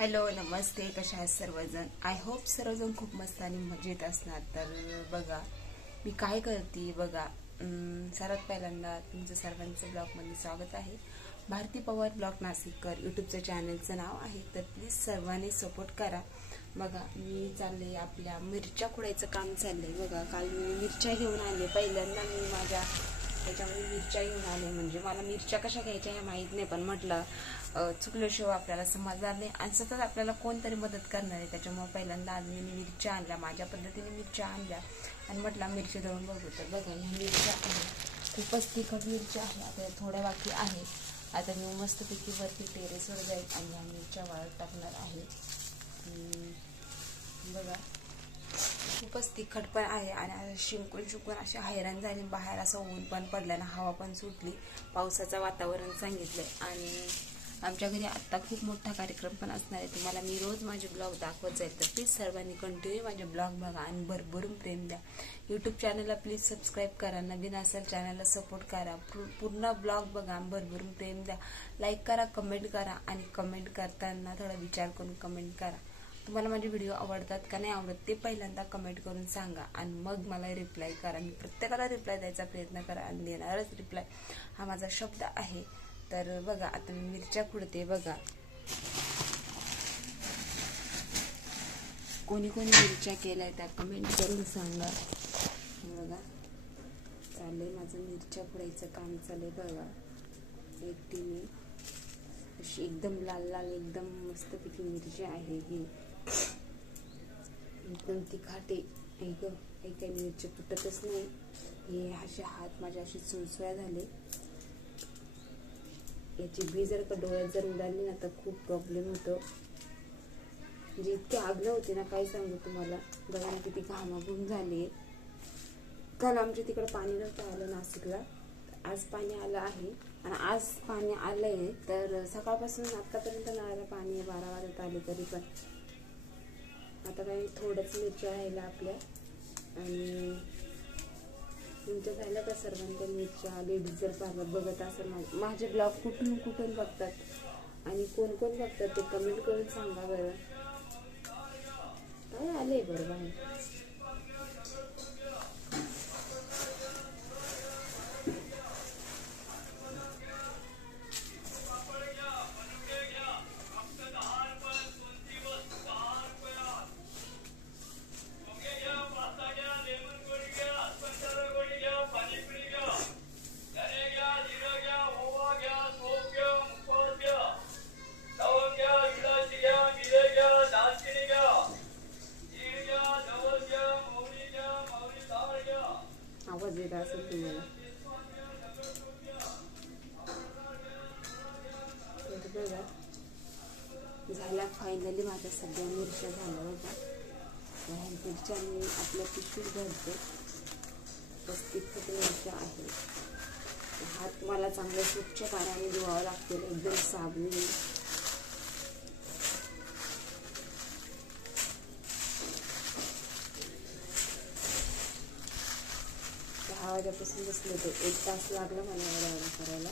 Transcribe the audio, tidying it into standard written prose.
Hello नमस्ते, कशा आहात सर्वजण. आय होप सर्वजण खूप मस्त आणि मजेत असणार. तर बघा मी काय करते बघा. सर्वात पहिल्यांदा तुमचं सर्वांचं ब्लॉगमध्ये स्वागत आहे. भारती पवार ब्लॉग नाशिककर यूट्यूबचं चॅनलचं नाव आहे. तर प्लीज सर्वांनी सपोर्ट करा. बघा मी चालले आपल्या मिरच्या खुडायचं काम चाललंय. बघा काल मी मिरच्या घेऊन आले. पहिल्यांदा मी माझ्या त्याच्यामध्ये मिरच्या घेऊन आले. म्हणजे मला मिरच्या कशा घ्यायच्या हे माहीत नाही, पण म्हटलं चुकल्याशिवाय आपल्याला समजणार नाही आणि सतत आपल्याला कोणतरी मदत करणार आहे. त्याच्यामुळे पहिल्यांदा आज मी मिरच्या आणल्या, माझ्या पद्धतीने मिरच्या आणल्या आणि म्हटलं मिरच्या दळून बघू. तर बघा ह्या मिरच्या आहे, खूपच तिखट मिरच्या आहे. आता थोड्या बाकी आहे. आता मी मस्तपैकी वरती टेरेसवर जाईल आणि ह्या मिरच्या वाळत टाकणार आहे. बघा खूपच तिखट पण आहे आणि शिंकून असे हैराण झाले. बाहेर असं ऊन पण पडलं ना, हवा पण सुटली, पावसाचं वातावरण सांगितलंय आणि आमच्या घरी आत्ता खूप मोठा कार्यक्रम पण असणार आहे. तुम्हाला मी रोज माझे ब्लॉग दाखवत जाईल. तर प्लीज सर्वांनी कंटिन्यू माझे ब्लॉग बघा आणि भरभरून प्रेम द्या. यूट्यूब चॅनलला प्लीज सबस्क्राईब करा. नवीन असेल चॅनलला सपोर्ट करा. पूर्ण ब्लॉग बघा, भरभरून प्रेम द्या. लाईक करा, कमेंट करा आणि कमेंट करताना थोडा विचार करून कमेंट करा. तुम्हाला माझे व्हिडिओ आवडतात का नाही आवडत ते पहिल्यांदा कमेंट करून सांगा आणि मग मला रिप्लाय करा. मी प्रत्येकाला रिप्लाय द्यायचा प्रयत्न करा आणि देणारच रिप्लाय हा माझा शब्द आहे. तर बघा आता मी मिरच्या खुडते. बघा कोणी कोणी मिरच्या केल्या त्या कमेंट करून सांगा. बघा चाललंय माझं मिरच्या खुडायचं काम चाललंय. बघा एकटी मी अशी एकदम लाल लाल एकदम मस्तपैकी मिरची आहे. ही एकदम तिखट आहे. काही मिरची तुटतच नाही. हे असे हात माझे असे सुळसुळ्या झाले. याची बी जर का डोळ्यात जर उडाली ना तर खूप प्रॉब्लेम होतो. म्हणजे इतकी आगलं होती ना, काय सांगू तुम्हाला. बघा ना किती घामाघूम झाली. काल आमच्या तिकडे पाणी नव्हतं आलं नाशिकला, आज पाणी आलं आहे आणि आज पाणी आलंय. तर सकाळपासून आतापर्यंत नळाला पाणी 12 वाजत आले तरी पण. आता काही थोडंच मिरच्या राहिल्या आपल्या. आणि तुमच्या झालं का सर्वांच्या मिरच्या? लेडीज जर पार्लर बघत असेल माझे ब्लॉग कुठून कुठून बघतात आणि कोण कोण बघतात ते कमेंट करून सांगा बरं. काय आलंय बरं बाहेर. आवाज येत असेल तुम्हाला. तर बघा झाल्या फायनली माझ्या सगळ्या मिरच्या झाल्या. बघा ह्या मिरच्या मी आपल्या पिशवीत घालते. 35 मिरच्या आहे. हात मला चांगलं स्वच्छ पाण्याने धुवावं लागतील, एकदम साबणी. वाजेपासून बसले होते. 1 तास लागला मला एवढा करायला.